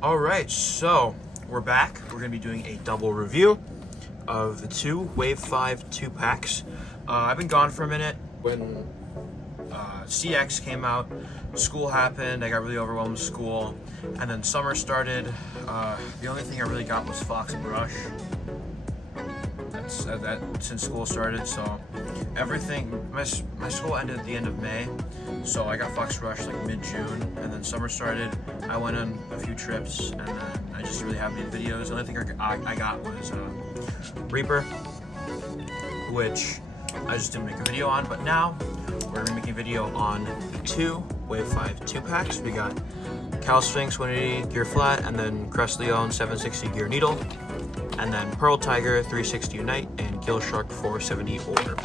Alright, so we're back. We're going to be doing a double review of the two Wave 5 2-packs. I've been gone for a minute. When CX came out, school happened, I got really overwhelmed with school, and then summer started. The only thing I really got was Fox Brush. That's that since school started, so everything, my school ended at the end of May, so I got Fox Rush like mid-June, and then summer started. I went on a few trips, and then I just really haven't made videos. The only thing I got was Reaper, which I just didn't make a video on, but now we're gonna be making a video on the two Wave 5 2-packs. We got Sphinx 180 gear flat, and then Crest Leone 760 gear needle, and then Pearl Tiger 360 Unite, and Gil Shark 470 order.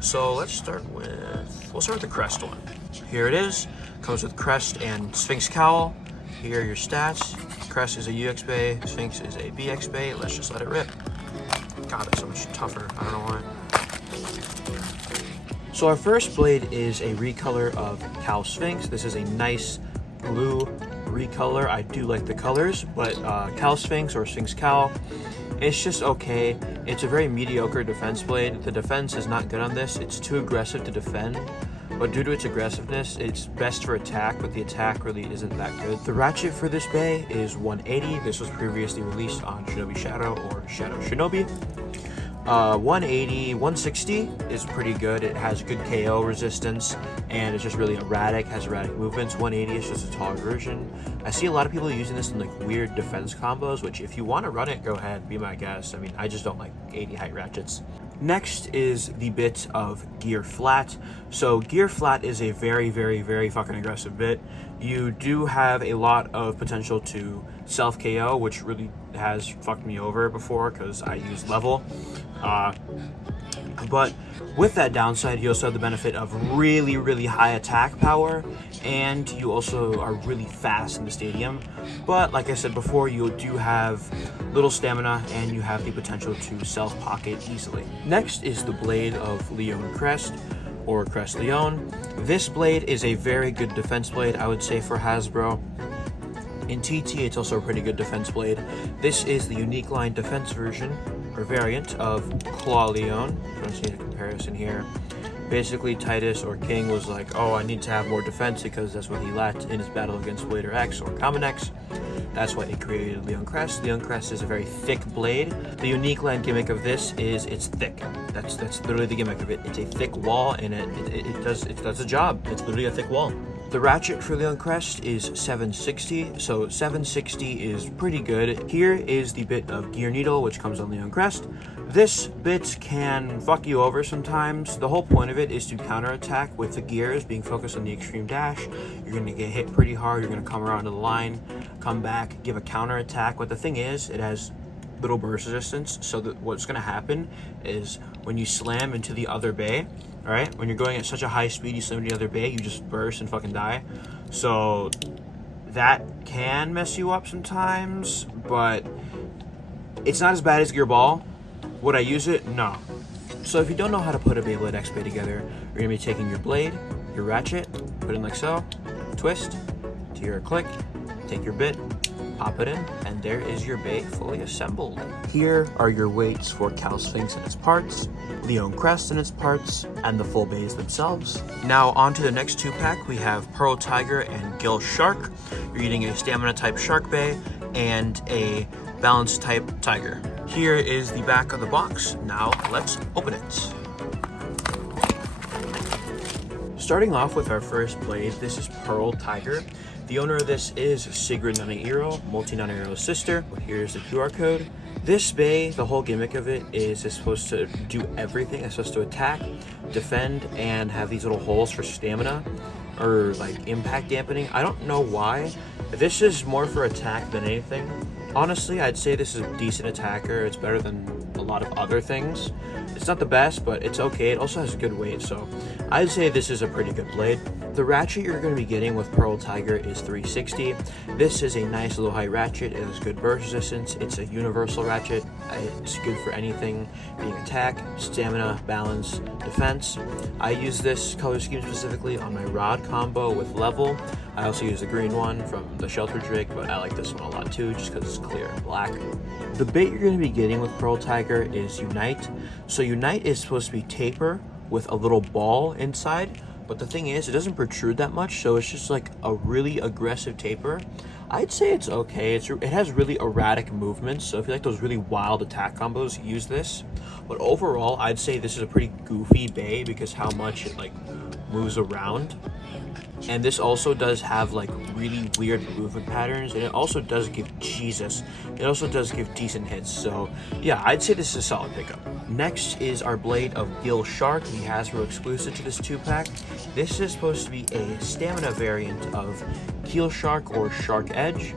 So we'll start with the Crest one. Here it is, comes with Crest and Sphinx cowl. Here are your stats. Crest is a UX bay, Sphinx is a BX bay. Let's just let it rip. God, it's so much tougher, I don't know why. So our first blade is a recolor of Sphinx. This is a nice blue recolor. I do like the colors, but Sphinx or Sphinx cowl, it's just okay. It's a very mediocre defense blade. The defense is not good on this. It's too aggressive to defend, but due to its aggressiveness, it's best for attack, but the attack really isn't that good. The ratchet for this bay is 180. This was previously released on Shinobi Shadow or Shadow Shinobi. 180, 160 is pretty good. It has good KO resistance, and it's just really erratic, has erratic movements. 180 is just a taller version. I see a lot of people using this in like weird defense combos, which if you want to run it, go ahead, be my guest. I mean, I just don't like 80 height ratchets. Next is the bit of Gear Flat. So Gear Flat is a very, very, very fucking aggressive bit. You do have a lot of potential to self KO, which really has fucked me over before because I use level. But with that downside, you also have the benefit of really, really high attack power, and you also are really fast in the stadium. But like I said before, you do have little stamina, and you have the potential to self-pocket easily. Next is the blade of Leone Crest, or Crest Leone. This blade is a very good defense blade, I would say, for Hasbro. In TT, it's also a pretty good defense blade. This is the unique line defense version, or variant, of Claw Leone. If you want to see the comparison here. Basically, Titus or King was like, oh, I need to have more defense because that's what he lacked in his battle against Blader X or Common X. That's why he created Leone Crest. Leone Crest is a very thick blade. The unique line gimmick of this is it's thick. That's literally the gimmick of it. It's a thick wall, and it does the job. It's literally a thick wall. The ratchet for Leone Crest is 760, so 760 is pretty good. Here is the bit of Gear Needle, which comes on Leone Crest. This bit can fuck you over sometimes. The whole point of it is to counterattack with the gears being focused on the extreme dash. You're going to get hit pretty hard. You're going to come around to the line, come back, give a counterattack. But the thing is, it has little burst resistance, so that what's going to happen is when you slam into the other bay, all right, when you're going at such a high speed, you slam into the other bay, you just burst and fucking die. So that can mess you up sometimes, but it's not as bad as Gear Ball. Would I use it? No. So if you don't know how to put a Beyblade X bay together, you're gonna be taking your blade, your ratchet, put it in like so, twist, to your click, take your bit, pop it in, and there is your bay fully assembled. Here are your weights for Sphinx and its parts, Leone Crest and its parts, and the full bays themselves. Now on to the next 2-pack, we have Pearl Tiger and Gil Shark. You're eating a stamina type shark bay and a balance type tiger. Here is the back of the box. Now let's open it. Starting off with our first blade, this is Pearl Tiger. The owner of this is Sigrid Nanairo, Multi-Nanairo's sister. Here's the QR code. This bay, the whole gimmick of it is it's supposed to do everything. It's supposed to attack, defend, and have these little holes for stamina or like impact dampening. I don't know why. This is more for attack than anything. Honestly, I'd say this is a decent attacker. It's better than a lot of other things. It's not the best, but it's okay. It also has a good weight, so I'd say this is a pretty good blade. The ratchet you're going to be getting with Pearl Tiger is 360. This is a nice low height ratchet. It has good burst resistance. It's a universal ratchet. It's good for anything, being attack, stamina, balance, defense. I use this color scheme specifically on my rod combo with level. I also use the green one from the Shelter Drake, but I like this one a lot too just because it's clear and black. The bait you're going to be getting with Pearl Tiger is Unite. So Unite is supposed to be taper with a little ball inside. But the thing is, it doesn't protrude that much, so it's just like a really aggressive taper. I'd say it's okay. It has really erratic movements, so if you like those really wild attack combos, use this. But overall, I'd say this is a pretty goofy bay because how much it like moves around. And this also does have like really weird movement patterns, and it also does give decent hits. So yeah, I'd say this is a solid pickup. Next is our blade of Gil Shark, the Hasbro exclusive to this 2-pack. This is supposed to be a stamina variant of Gil Shark or Shark Edge.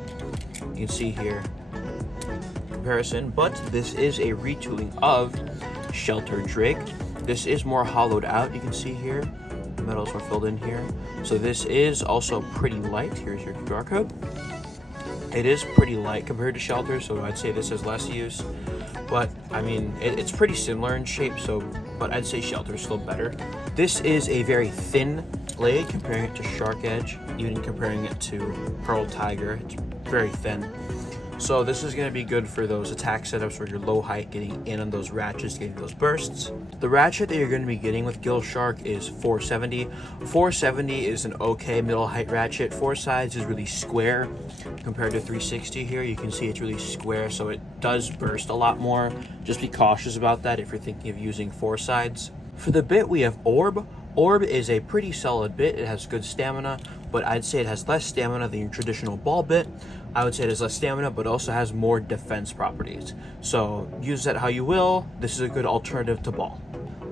You can see here comparison, but this is a retooling of Shelter Drake. This is more hollowed out, you can see here. The metals are filled in here. So this is also pretty light. Here's your QR code. It is pretty light compared to Shelter, so I'd say this has less use. But I mean, it's pretty similar in shape, but I'd say Shelter is still better. This is a very thin blade comparing it to Shark Edge, even comparing it to Pearl Tiger. It's very thin. So this is going to be good for those attack setups where you're low height, getting in on those ratchets, getting those bursts. The ratchet that you're going to be getting with Gil Shark is 470. 470 is an okay middle height ratchet. 4 sides is really square compared to 360 here. You can see it's really square, so it does burst a lot more. Just be cautious about that if you're thinking of using 4 sides. For the bit, we have Orb. Orb is a pretty solid bit. It has good stamina, but I'd say it has less stamina than your traditional ball bit. I would say it has less stamina, but also has more defense properties. So use that how you will. This is a good alternative to ball.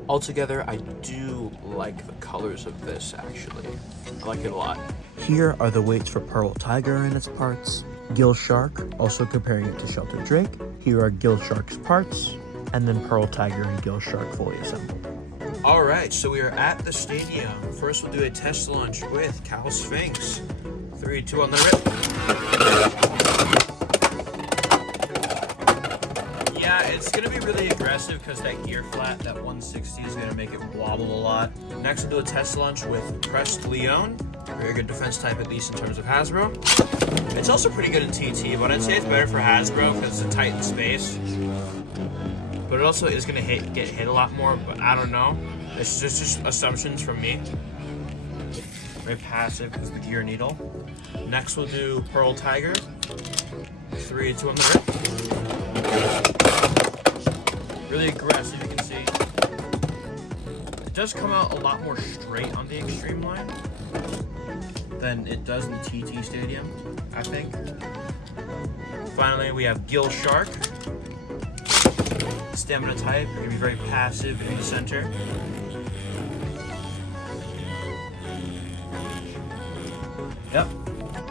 Altogether, I do like the colors of this, actually. I like it a lot. Here are the weights for Pearl Tiger and its parts. Gil Shark, also comparing it to Shelter Drake. Here are Gil Shark's parts, and then Pearl Tiger and Gil Shark fully assembled. All right, so we are at the stadium. First, we'll do a test launch with Cal Sphinx. 3, 2 on the rip. Yeah, it's gonna be really aggressive because that gear flat, that 160 is gonna make it wobble a lot. Next, we'll do a test launch with Crest Leone. Very good defense type, at least in terms of Hasbro. It's also pretty good in TT, but I'd say it's better for Hasbro because it's a tight space. But it also is going to get hit a lot more, but I don't know. It's just assumptions from me. Very passive because the gear needle. Next we'll do Pearl Tiger. 3, 2 on the rip. Really aggressive, you can see. It does come out a lot more straight on the extreme line than it does in the TT Stadium, I think. Finally, we have Gil Shark. Stamina type, you're gonna be very passive in the center. Yep.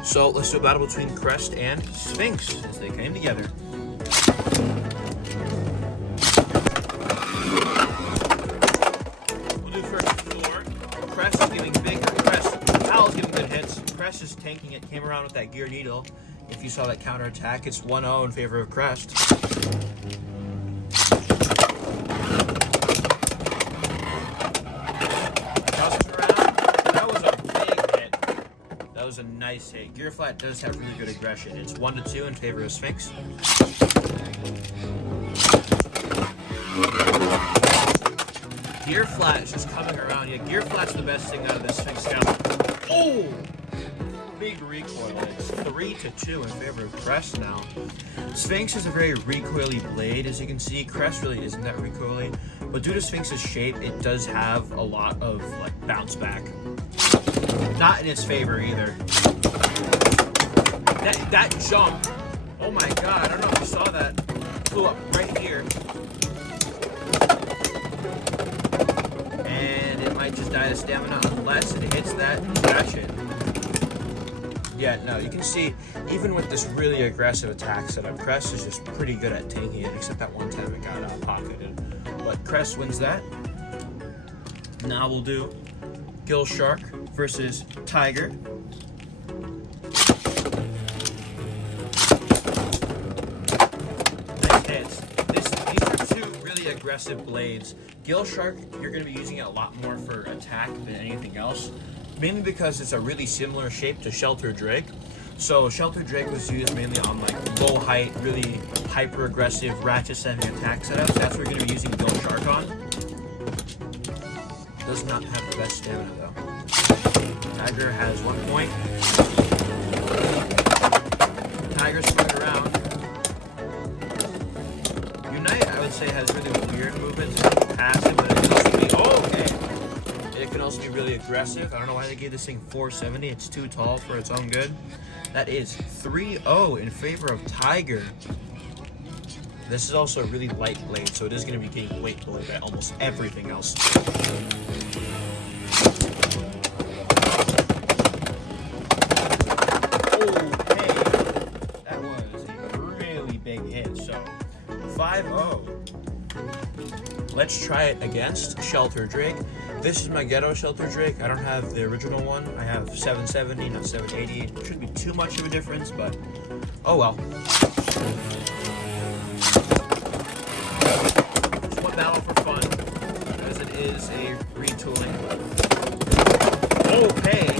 So let's do a battle between Crest and Sphinx as they came together. We'll do first floor. Crest is giving big. Al is giving good hits. Crest is tanking it. Came around with that gear needle. If you saw that counter attack, it's 1-0 in favor of Crest. That was a nice hit. Gear flat does have really good aggression. It's 1-2 in favor of Sphinx. Gear flat is just coming around. Yeah, gear flat's the best thing out of this Sphinx count. Oh! Big recoil. It's 3-2 in favor of Crest now. Sphinx is a very recoily blade, as you can see. Crest really isn't that recoily, but due to Sphinx's shape, it does have a lot of like bounce back. Not in its favor either. That jump, oh my god, I don't know if you saw that. Flew up right here. And it might just die of stamina unless it hits that ratchet. Yeah, no, you can see, even with this really aggressive attack setup, Crest is just pretty good at taking it, except that one time it got pocketed. But Crest wins that. Now we'll do Gil Shark. versus Tiger. Nice hits. These are two really aggressive blades. Gil Shark, you're going to be using it a lot more for attack than anything else, mainly because it's a really similar shape to Shelter Drake. So Shelter Drake was used mainly on like low height, really hyper aggressive ratchet 7 attack setups. That's what we're going to be using Gil Shark on. Does not have the best stamina though. Tiger has 1 point. Tiger's swinging around. Unite, I would say, has really weird movements. It's passive, but it can also be, oh, okay. It can also be really aggressive. I don't know why they gave this thing 470. It's too tall for its own good. That is 3-0 in favor of Tiger. This is also a really light blade, so it is going to be getting weight below by almost everything else. Okay, that was a really big hit. So 5-0. Let's try it against Shelter Drake. This is my ghetto Shelter Drake. I don't have the original one. I have 770, not 780. Shouldn't be too much of a difference, but oh well. Just one battle for fun, as it is a retooling. Okay.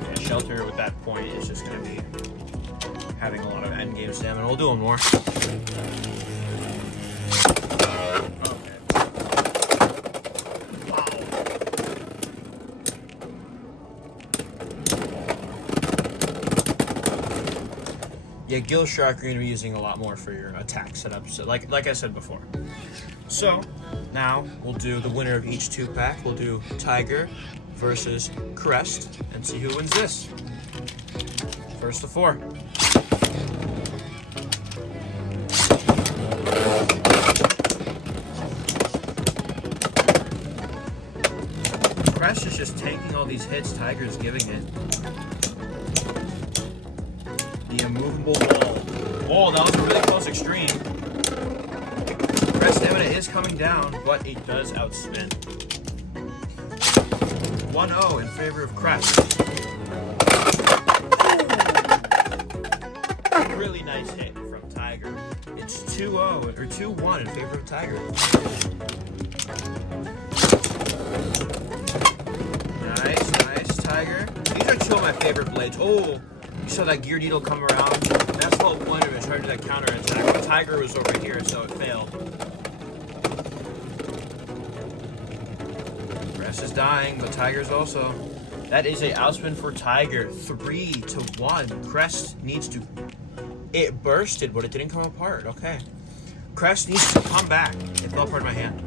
Yeah, Shelter with that point is just going to be having a lot of endgame stamina. We'll do one more. Yeah, Gil Shark you're going to be using a lot more for your attack setup, so like I said before. So, now we'll do the winner of each 2-pack. We'll do Tiger versus Crest and see who wins this. First of 4. Crest is just taking all these hits Tiger's giving it. The immovable wall. Oh, that was a really close extreme. Crest stamina is coming down, but it does outspin. 1-0 in favor of Crest. Really nice hit from Tiger. It's 2-0 or 2-1 in favor of Tiger. Nice, Tiger. These are 2 of my favorite blades. Oh, you saw that gear needle come around. That's the whole point of it, trying to do that counter attack. The Tiger was over here, so it failed. Crest is dying, but Tiger's also. That is a outspin for Tiger. 3-1. Crest needs to. It bursted, but it didn't come apart. Okay. Crest needs to come back. It fell apart in my hand.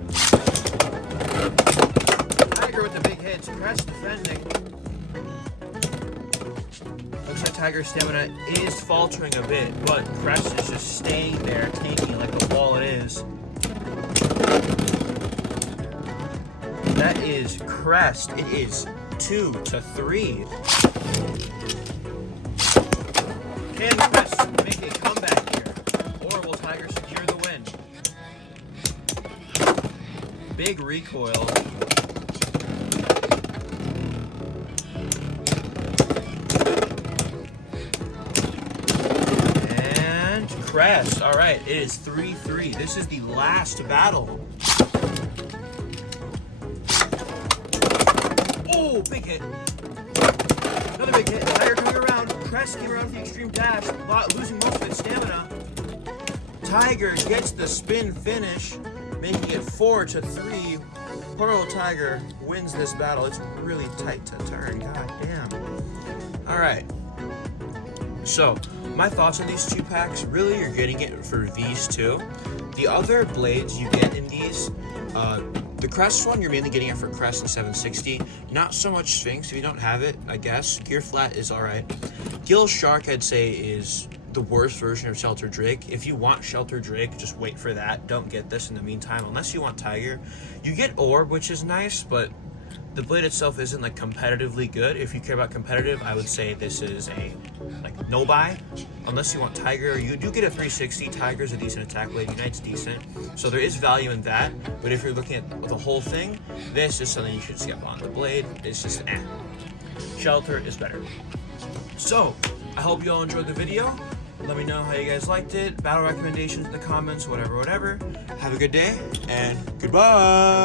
Tiger with the big hits. Crest defending. Looks like Tiger's stamina is faltering a bit, but Crest is just staying there, tanking it like the ball it is. That is Crest. It is 2-3. Can Crest make a comeback here, or will Tiger secure the win? Big recoil. Crest. All right, it is 3-3. This is the last battle. Oh, big hit. Another big hit. Tiger coming around. Crest came around with the extreme dash, losing most of its stamina. Tiger gets the spin finish, making it 4-3. Poor old Tiger wins this battle. It's really tight to turn. God damn. All right. So, my thoughts on these 2-packs, really you're getting it for these 2. The other blades you get in these, the Crest one, you're mainly getting it for Crest and 760. Not so much Sphinx. If you don't have it, I guess. Gear Flat is alright. Gil Shark, I'd say, is the worst version of Shelter Drake. If you want Shelter Drake, just wait for that. Don't get this in the meantime, unless you want Tiger. You get Orb, which is nice, but The blade itself isn't like competitively good. If you care about competitive, I would say this is a like no buy, unless you want Tiger. You do get a 360. Tiger's a decent attack blade. Unite's decent, so there is value in that. But if you're looking at the whole thing, this is something you should skip on. The blade is just Shelter is better. So I hope you all enjoyed the video. Let me know how you guys liked it. Battle recommendations in the comments, whatever. Have a good day and goodbye.